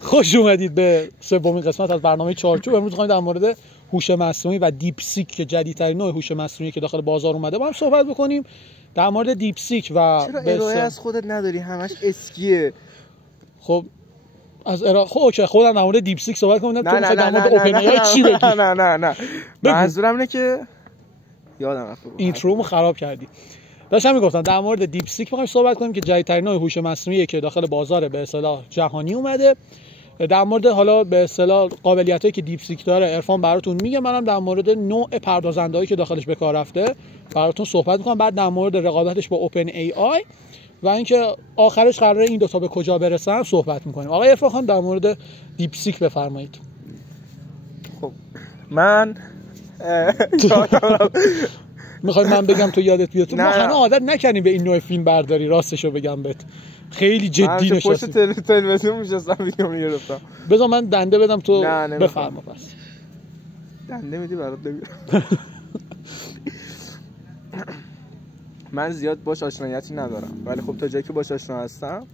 خوش اومدید به سومین قسمت از برنامه چارچوب. امروز می‌خوایم در مورد هوش مصنوعی و دیپ سیک که جدیدترین نوع هوش مصنوعی که داخل بازار اومده با هم صحبت بکنیم. در مورد دیپ سیک و چرا ارائه از خودت نداری؟ همش اسکیه. خب از خب اوکی، خودم در مورد دیپ سیک صحبت کنم. تو می‌خوای در مورد اوپن ای چی بگی؟ نه منظورم اینه که یادم رفت اینترومو خراب کردی. داشتم میگفتم در مورد دیپ سیک می‌خوایم صحبت کنیم که جدیدترین نوع هوش مصنوعی که داخل بازار به اصطلاح جهانی اومده. در مورد حالا به اصطلاح قابلیتایی که دیپ سیک داره عرفان براتون میگه، منم در مورد نوع پردازنده‌ای که داخلش به کار رفته براتون صحبت می‌کنم. بعد در مورد رقابتش با اوپن ای آی و اینکه آخرش قراره این دو تا به کجا برسن صحبت می‌کنیم. آقای عرفان خان در مورد دیپ سیک بفرمایید. خب من میخوای من بگم تو یادت بیاد؟ تو ما هنوز عادت نکنیم به این نوع فیلم برداری، راستشو بگم بهت خیلی جدی نشستم. پشت تلویزیون میشستم ویدیو میگرفتم. بذار من دنده بدم تو بفرما. پس دنده میدی برات بگیرم. من زیاد باش آشناییتی ندارم، ولی خب تا جایی که باش آشنا هستم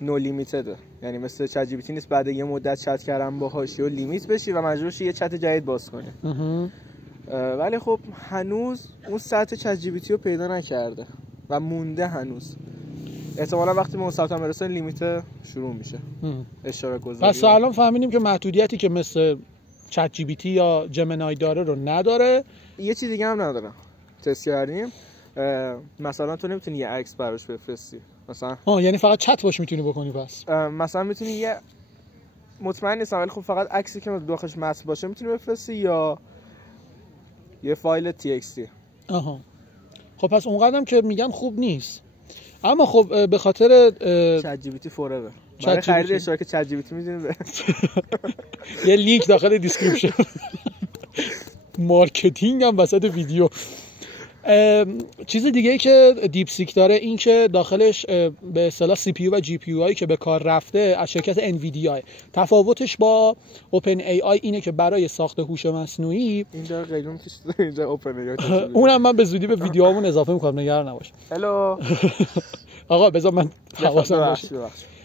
نو لیمیتده، یعنی مثل چت جی پی تی نیست بعد یه مدت چت کردم باهاش و لیمیت بشی و مجبور شی یه چت جدید باز کنی. ولی خب هنوز اون سطح چت جی پی تی رو پیدا نکرده و مونده هنوز. احتمالا وقتی به اون سطح برسه لیمیت شروع میشه اشاره گذاری. پس الان فهمیدیم که محدودیتی که مثل چت جی پی تی یا جمنای داره رو نداره. یه چیز دیگه هم نداره. تست کردیم، مثلا تو نمیتونی یه عکس براش بفرستی مثلا. یعنی فقط چت باش میتونی بکنی. پس مثلا میتونی یه مطمئن نیستم ولی خب فقط عکسی که داخلش متن باشه میتونی بفرستی یا یه فایل TXT. خب پس اونقدرم که میگن خوب نیست. اما خب به خاطر چت جی پی تی فوراور برای خرید اشتراک چت جی پی تی میدونید یه لینک داخل دیسکریپشن. مارکتینگ هم وسط ویدیو. چیز دیگه ای که دیپ سیک داره این که داخلش به اصطلاح سی پی یو و جی پی یو هایی که به کار رفته از شرکت انویدیا. تفاوتش با اوپن ای آی اینه که برای ساخت هوش مصنوعی اینجا قیلون کشیده، اینجا اوپن ای آی. اونم من به زودی به ویدیوهامون اضافه می‌کنم، نگران نباش. هلو آقا بذار من حواسم باشه.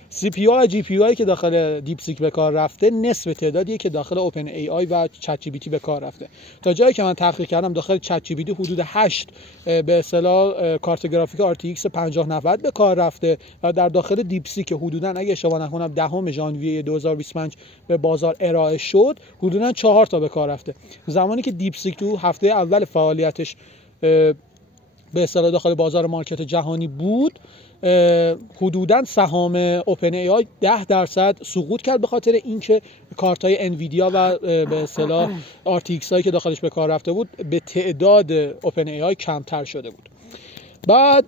سی پی یو و جی پی یو هایی که داخل دیپ سیک به کار رفته نصف تعدادیه که داخل اوپن ای آی و چت جی پی تی به کار رفته. تا جایی که من تحقیق کردم داخل چت جی پی تی حدود 8 به اصطلاح کارت گرافیک RTX 5090 به کار رفته و در داخل دیپ سیک که حدوداً اگه اشتباه نکنم 10 ژانویه 2025 به بازار ارائه شد حدوداً 4 تا به کار رفته. زمانی که دیپ سیک تو هفته اول فعالیتش به اصطلاح داخل بازار مارکت جهانی بود، حدوداً سهام اوپن ای آی 10% سقوط کرد به خاطر اینکه کارت‌های انویدیا و به اصطلاح RTX هایی که داخلش به کار رفته بود به تعداد اوپن ای آی کمتر شده بود. بعد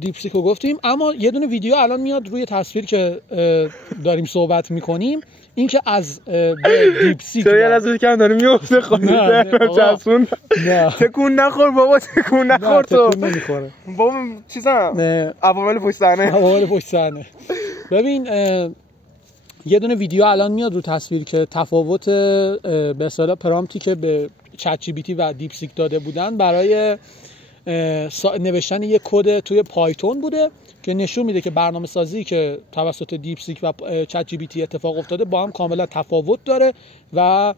دیپ سیک رو گفتیم، اما یه دونه ویدیو الان میاد روی تصویر که داریم صحبت میکنیم، این که از دیپ سیک تو یه لحظه کم داره میفته خودت جسون. تکون نخور بابا، تکون نخور. تو تکون نمیخوره بابا. چیزا عوامل پشت صحنه. ببین یه دونه ویدیو الان میاد رو تصویر که تفاوت به اصطلاح پرامپتی که به چت جی پی تی و دیپ سیک داده بودن برای نوشتن یک کد توی پایتون بوده که نشون میده که برنامه سازی که توسط دیپ سیک و چت جی پی تی اتفاق افتاده با هم کاملا تفاوت داره و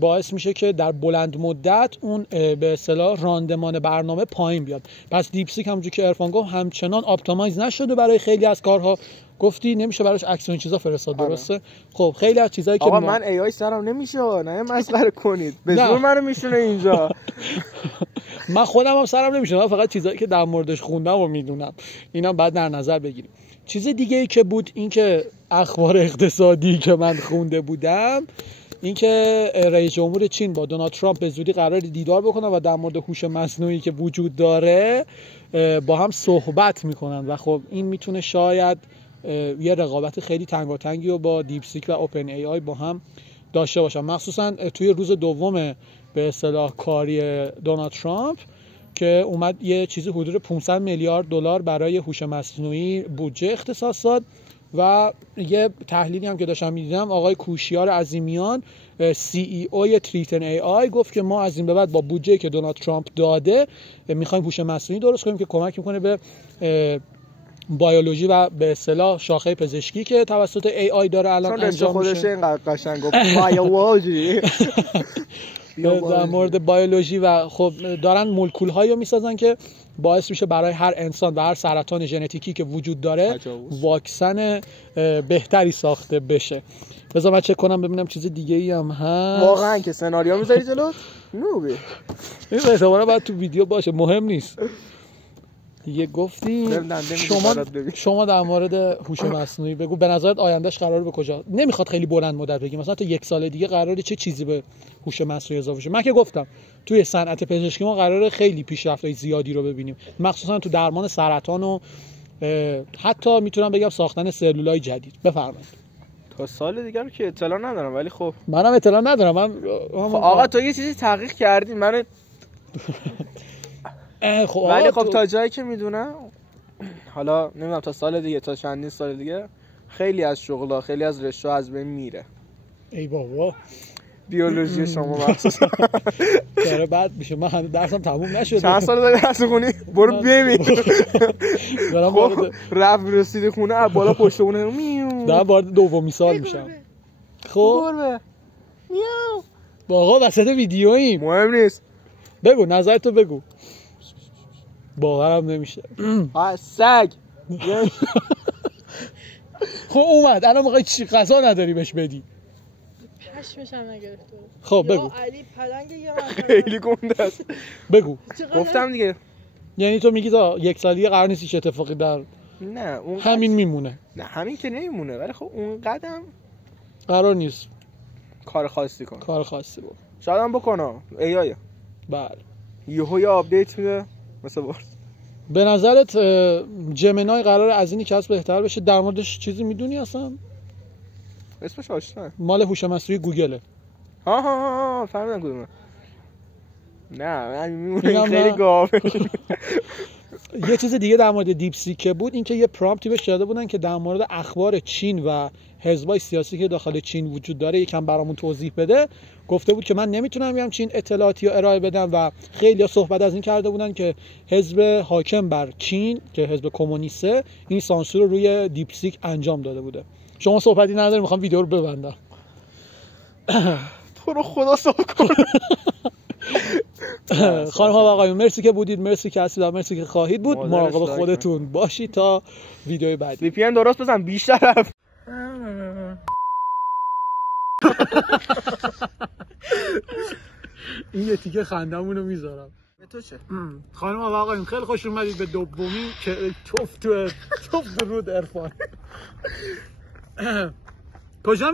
باعث میشه که در بلند مدت اون به اصطلاح راندمان برنامه پایین بیاد. پس دیپ سیک همونجوری که عرفان گفت همچنان آپتیمایز نشده برای خیلی از کارها. گفتی نمیشه براش عکس و این چیزا فرستاد، درسته؟ خب خیلی از چیزایی که من ای آی سرم نمیشه، نه مسخره کنید، به زور منو میشونه اینجا. من خودم هم سرم نمیشه، فقط چیزایی که در موردش خوندم و میدونم اینا بعد در نظر بگیریم. چیز دیگه ای که بود این که اخبار اقتصادی که من خونده بودم این که رئیس جمهور چین با دونالد ترامپ به زودی قرار دیدار بکنن و در مورد هوش مصنوعی که وجود داره با هم صحبت میکنن و خب این میتونه شاید یه رقابت خیلی تنگاتنگی رو با دیپ سیک و اوپن ای آی با هم داشته باشن، مخصوصا توی روز دوم به اصطلاح کاری دونالد ترامپ که اومد یه چیزی حدود 500 میلیارد دلار برای هوش مصنوعی بودجه اختصاص داد و یه تحلیلی هم که داشتم می‌دیدم آقای کوشیار عظیمیان CEO تریتن ای آی گفت که ما از این به بعد با بودجه‌ای که دونالد ترامپ داده می‌خوایم هوش مصنوعی درست کنیم که کمک می‌کنه به بیولوژی و به اصطلاح شاخه پزشکی که توسط AI داره الان انجام میشه. خودش اینقدر قشنگ گفت بیولوژی. در مورد بیولوژی و خب دارن مولکول هایی رو میسازن که باعث میشه برای هر انسان و هر سرطان ژنتیکی که وجود داره واکسن بهتری ساخته بشه. بذار من چک کنم ببینم چیز دیگه ای هم هست. واقعا که سناریو میذاری جلوت؟ نوبه. این احتمالاً باید تو ویدیو باشه، مهم نیست. یه گفتی شما در مورد هوش مصنوعی بگو، به نظرت آیندهش قراره به کجا؟ نمیخواد خیلی بلند مدت بگیم، مثلا تا 1 سال دیگه قراره چه چیزی به هوش مصنوعی اضافه شه؟ من که گفتم توی صنعت پزشکی ما قراره خیلی پیشرفت‌های زیادی رو ببینیم، مخصوصا تو درمان سرطان و حتی میتونم بگم ساختن سلولای جدید. بفرمایید. تا سال دیگه رو که اطلاع ندارم، ولی خب منم اطلاع ندارم. خب آقا تو یه چیزی تحقیق کردی من ولی خب تا جایی که میدونم، حالا نمیدونم تا سال دیگه، تا چندین سال دیگه خیلی از شغلا، خیلی از رشته‌ها از بین میره. ای بابا بیولوژی شما مخصوصا کار بد میشه. من هنوز درسم تموم نشده. چند سال داری درس خونی؟ برو ببین. خب رفت رسیدی خونه از بالا پشت اونه میو دارم وارد دومی سال میشم. خب برو میو آقا وسط ویدیوییم، مهم نیست. بگو نظرتو بگو. باورم نمیشه. سگ. خب اومد الان میخوای چی غذا نداری بهش بدی؟ پشمش هم نگرفته. خب بگو. علی پلنگ یا خیلی گنده است. بگو. گفتم دیگه. یعنی تو میگی تا 1 سال دیگه قرار نیست هیچ اتفاقی در نه اون همین میمونه؟ نه همین که نمیمونه، ولی خب اون قدم قرار نیست کار خاصی کنه. کار خاصی بود. شاید هم بکنه. AI. بله. یهو آپدیت میده مثلا به نظرت جمنای قراره از اینی که هست بهتر بشه؟ در موردش چیزی میدونی اصلا؟ اسمش آشناه. مال هوش مصنوعی گوگله. ها فهمیدم کدومه. نه من میمونه خیلی گاو. یه چیز دیگه در مورد دیپ سیک بود، این که یه پرامپتی بهش داده بودن که در مورد اخبار چین و حزبای سیاسی که داخل چین وجود داره یکم برامون توضیح بده. گفته بود که من نمیتونم بیام چین اطلاعاتی رو ارائه بدم و خیلی‌ها صحبت از این کرده بودن که حزب حاکم بر چین که حزب کمونیسته این سانسور رو روی دیپ سیک انجام داده بوده. شما صحبتی نداری، میخوام ویدیو رو ببندم. تو رو خدا صاف کن. خانم ها و آقایون مرسی که بودید، مرسی که هستید و مرسی که خواهید بود. مراقب خودتون باشید تا ویدیوی بعدی. VPN درست بزن بیشتر. این یه تیکه خندمون رو میذارم. به تو چه؟ خانم ها و آقایون خیلی خوش اومدید به دومی که توف رود عرفان. کجا